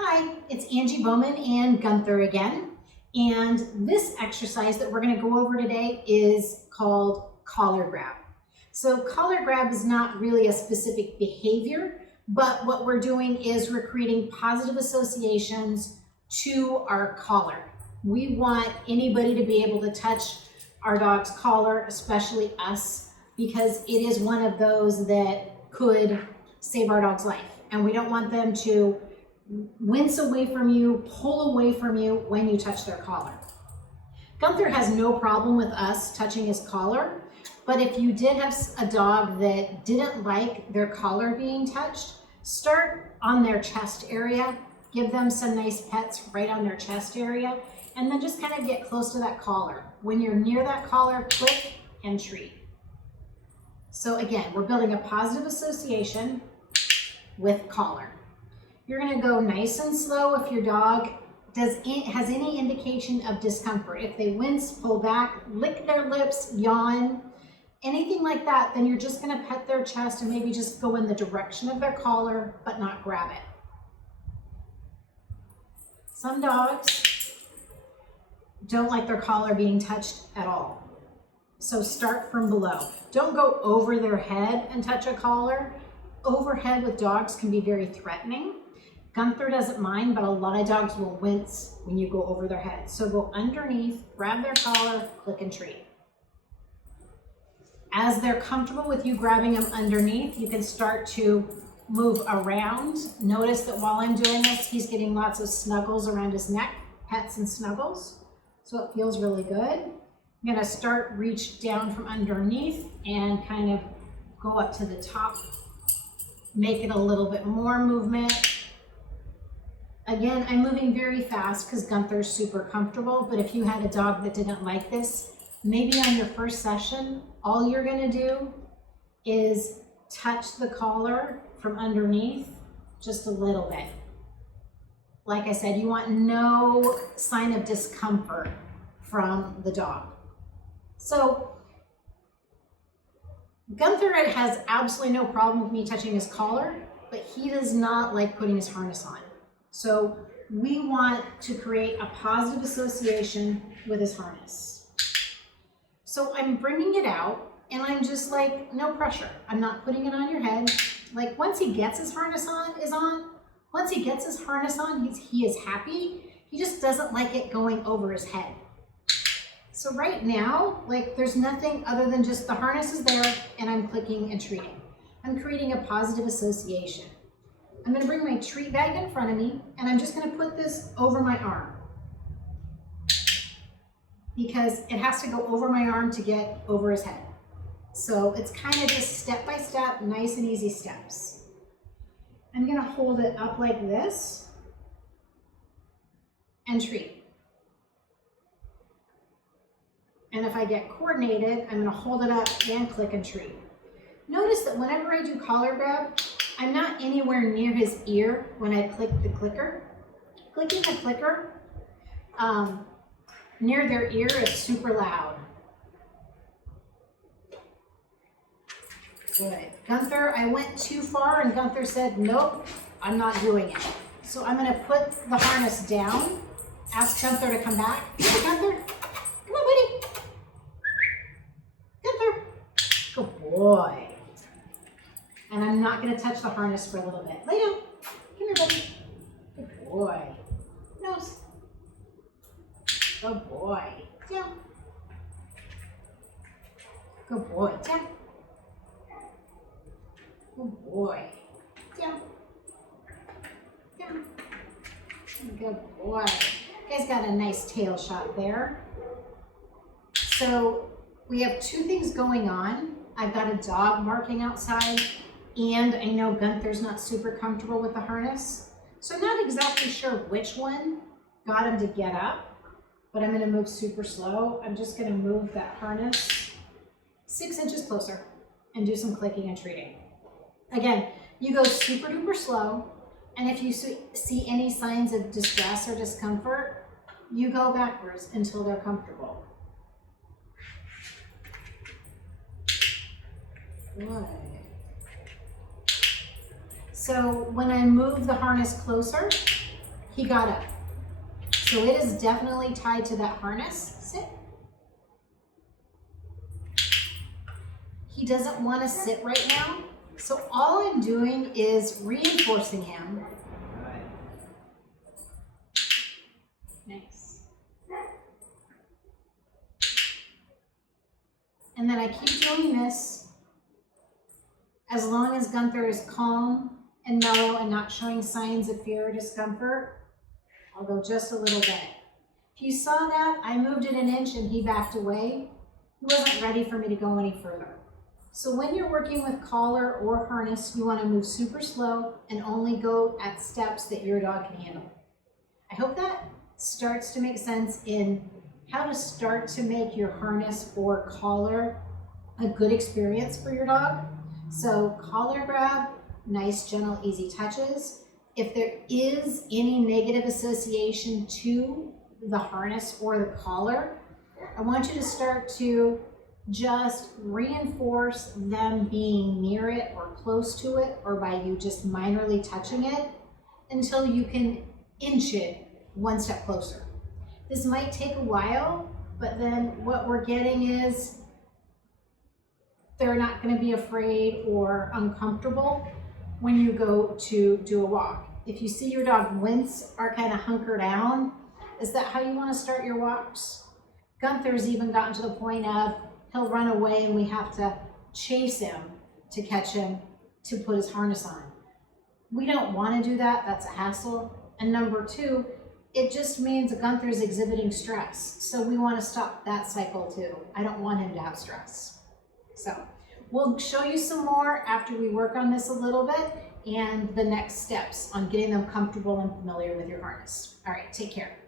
Hi, it's Angie Bowman and Gunther again. And this exercise that we're going to go over today is called collar grab. So collar grab is not really a specific behavior, but what we're doing is we're creating positive associations to our collar. We want anybody to be able to touch our dog's collar, especially us, because it is one of those that could save our dog's life. And we don't want them to wince away from you, pull away from you when you touch their collar. Gunther has no problem with us touching his collar, but if you did have a dog that didn't like their collar being touched, start on their chest area, give them some nice pets right on their chest area, and then just kind of get close to that collar. When you're near that collar, click and treat. So again, we're building a positive association with collar. You're going to go nice and slow if your dog has any indication of discomfort. If they wince, pull back, lick their lips, yawn, anything like that, then you're just going to pet their chest and maybe just go in the direction of their collar, but not grab it. Some dogs don't like their collar being touched at all. So start from below. Don't go over their head and touch a collar. Overhead with dogs can be very threatening. Gunther doesn't mind, but a lot of dogs will wince when you go over their head. So go underneath, grab their collar, click and treat. As they're comfortable with you grabbing them underneath, you can start to move around. Notice that while I'm doing this, he's getting lots of snuggles around his neck, pets and snuggles. So it feels really good. I'm gonna start reach down from underneath and kind of go up to the top. Make it a little bit more movement. Again, I'm moving very fast because Gunther's super comfortable, but if you had a dog that didn't like this, maybe on your first session, all you're gonna do is touch the collar from underneath just a little bit. Like I said, you want no sign of discomfort from the dog. So Gunther has absolutely no problem with me touching his collar, but he does not like putting his harness on. So we want to create a positive association with his harness. So I'm bringing it out and I'm just like, no pressure. I'm not putting it on your head. Like once he gets his harness on, once he gets his harness on, he is happy. He just doesn't like it going over his head. So right now, like there's nothing other than just the harness is there and I'm clicking and treating. I'm creating a positive association. I'm going to bring my treat bag in front of me and I'm just going to put this over my arm because it has to go over my arm to get over his head. So it's kind of just step by step, nice and easy steps. I'm going to hold it up like this and treat. And if I get coordinated, I'm going to hold it up and click and treat. Notice that whenever I do collar grab, I'm not anywhere near his ear when I click the clicker. Clicking the clicker near their ear is super loud. Good. Gunther, I went too far and Gunther said, nope, I'm not doing it. So I'm going to put the harness down, ask Gunther to come back. Hey, Gunther, come on, buddy. Gunther, good boy. And I'm not going to touch the harness for a little bit. Lay down. Come here, buddy. Good boy. Nose. Good boy. Down. Good boy. Down. Good boy. Down. Down. Good boy. You guys got a nice tail shot there. So we have two things going on. I've got a dog barking outside. And I know Gunther's not super comfortable with the harness. So I'm not exactly sure which one got him to get up, but I'm gonna move super slow. I'm just gonna move that harness 6 inches closer and do some clicking and treating. Again, you go super duper slow, and if you see any signs of distress or discomfort, you go backwards until they're comfortable. Good. So when I move the harness closer, He got up. So it is definitely tied to that harness. Sit. He doesn't want to sit right now. So all I'm doing is reinforcing him. Nice. And then I keep doing this as long as Gunther is calm and mellow and not showing signs of fear or discomfort. I'll go just a little bit. If you saw that, I moved it an inch and he backed away. He wasn't ready for me to go any further. So when you're working with collar or harness, you want to move super slow and only go at steps that your dog can handle. I hope that starts to make sense in how to start to make your harness or collar a good experience for your dog. So collar grab, nice, gentle, easy touches. If there is any negative association to the harness or the collar, I want you to start to just reinforce them being near it or close to it, or by you just minorly touching it until you can inch it one step closer. This might take a while, but then what we're getting is they're not going to be afraid or uncomfortable when you go to do a walk. If you see your dog wince or kind of hunker down, is that how you want to start your walks? Gunther's even gotten to the point of he'll run away and we have to chase him to catch him to put his harness on. We don't want to do that. That's a hassle. And number two, it just means Gunther's exhibiting stress. So we want to stop that cycle too. I don't want him to have stress. So we'll show you some more after we work on this a little bit and the next steps on getting them comfortable and familiar with your harness. All right, take care.